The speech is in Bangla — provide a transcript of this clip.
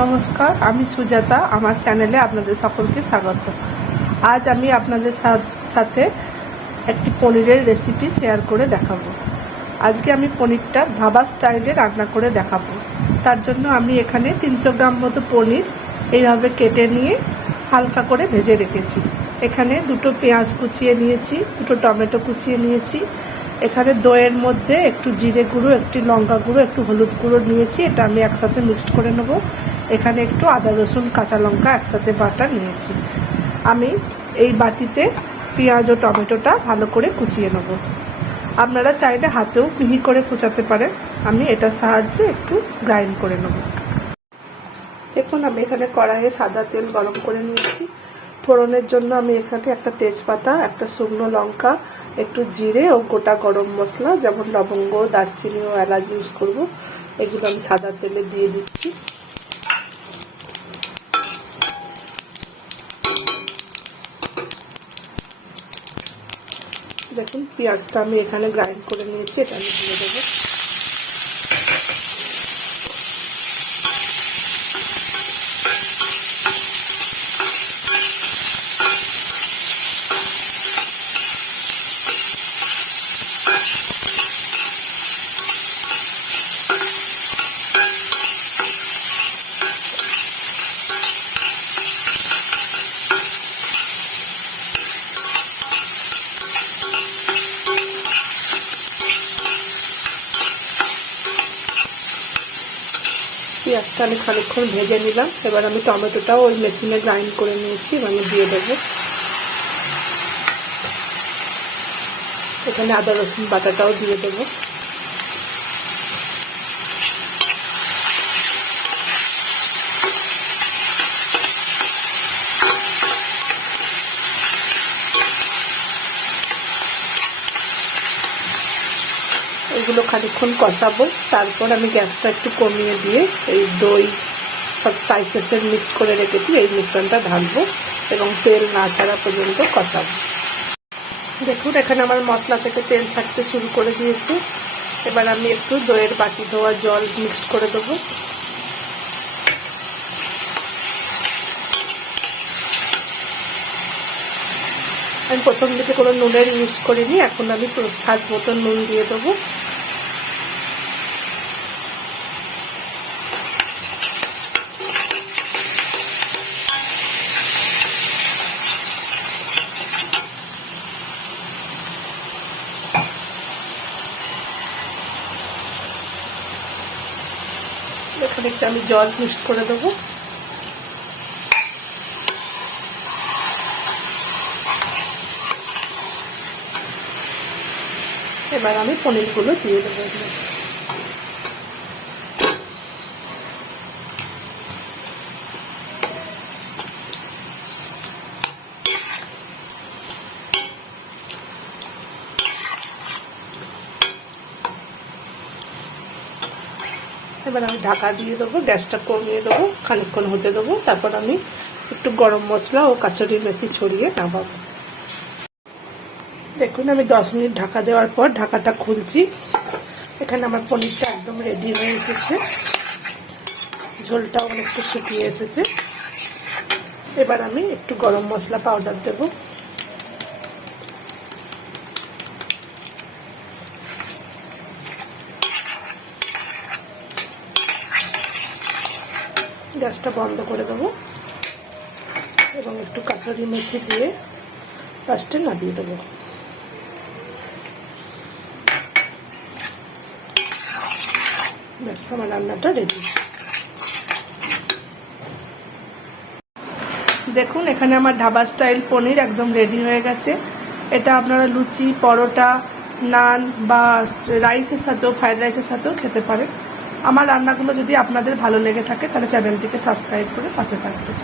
নমস্কার, আমি সুজাতা। আমার চ্যানেলে আপনাদের সকলকে স্বাগত। আজ আমি আপনাদের সাথে একটি পনিরের রেসিপি শেয়ার করে দেখাবো। আজকে আমি পনিরটা ধাবা স্টাইলে রান্না করে দেখাবো। তার জন্য আমি এখানে 300 গ্রাম মতো পনির এইভাবে কেটে নিয়ে হালকা করে ভেজে রেখেছি। এখানে 2টো পেঁয়াজ কুচিয়ে নিয়েছি, 2টো টমেটো কুচিয়ে নিয়েছি। এখানে দইয়ের মধ্যে একটু জিরে গুঁড়ো, একটু লঙ্কা গুঁড়ো, একটু হলুদ গুঁড়ো নিয়েছি। এটা আমি একসাথে মিক্সড করে নেব। এখানে একটু আদা রসুন কাঁচা লঙ্কা একসাথে বাটা নিয়েছি। আমি এই বাটিতে পেঁয়াজ ও টমেটোটা ভালো করে কুচিয়ে নেব। আপনারা চাইলে হাতেও মিহি করে কুচাতে পারেন। আমি এটার সাহায্যে একটু গ্রাইন্ড করে নেব। দেখুন, আমি এখানে কড়াইয়ে সাদা তেল গরম করে নিয়েছি। ফোড়নের জন্য আমি এখানে একটা তেজপাতা, একটা শুকনো লঙ্কা, একটু জিরে ও গোটা গরম মশলা যেমন লবঙ্গ, দারচিনি ও এলাচ ইউজ করব, এগুলো আমি সাদা তেলে দিয়ে দিচ্ছি। দেখুন, পেঁয়াজটা আমি এখানে গ্রাইন্ড করে নিয়েছি, এটা আমি দিয়ে দেবো। পেঁয়াজটা আমি খানিকক্ষণ ভেজে নিলাম। এবার আমি টমেটোটাও ওই মেশিনে গ্রাইন্ড করে নিয়েছি, আমি দিয়ে দেবো। এখানে আদা রসুন বাটাটাও দিয়ে দেবো। এগুলো খানিকক্ষণ কষাবো। তারপর আমি গ্যাসটা একটু কমিয়ে দিয়ে এই দই সব স্পাইসেসের মিক্স করে রেখেছি, এই মিশ্রণটা ঢালবো এবং তেল না ছাড়া পর্যন্ত কষাবো। দেখুন, এখানে আমার মশলা থেকে তেল ছাড়তে শুরু করে দিয়েছে। এবার আমি একটু দইয়ের বাটি ধোয়া জল মিক্স করে দেবো। আমি প্রথম দিকে কোনো নুনের ইউজ করিনি, এখন আমি স্বাদ মতো নুন দিয়ে দেবো। এখানে একটু আমি জল মিক্স করে দেবো। এবার আমি পনিরগুলো দিয়ে দেবো। এবার আমি ঢাকা দিয়ে দেবো, গ্যাসটা কমিয়ে দেবো, খানিকক্ষণ হতে দেবো। তারপর আমি একটু গরম মশলা ও কাসুরি মেথি ছড়িয়ে নামাবো। দেখুন, আমি 10 মিনিট ঢাকা দেওয়ার পর ঢাকাটা খুলছি। এখানে আমার পনিরটা একদম রেডি হয়ে এসেছে, ঝোলটাও অনেকটা শুকিয়ে এসেছে। এবার আমি একটু গরম মশলা পাউডার দেব। গ্যাসটা বন্ধ করে দেবো এবং একটু কাসুরি মেথি দিয়ে লাস্টে নামিয়ে দেবো। ব্যাস, আমার রান্নাটা রেডি। দেখুন, এখানে আমার ধাবা স্টাইল পনির একদম রেডি হয়ে গেছে। এটা আপনারা লুচি, পরোটা, নান বা রাইসের সাথেও, ফ্রাইড রাইসের সাথেও খেতে পারেন। আমার রান্নাগুলো যদি আপনাদের ভালো লেগে থাকে তাহলে চ্যানেলটিকে সাবস্ক্রাইব করে পাশে থাকবেন।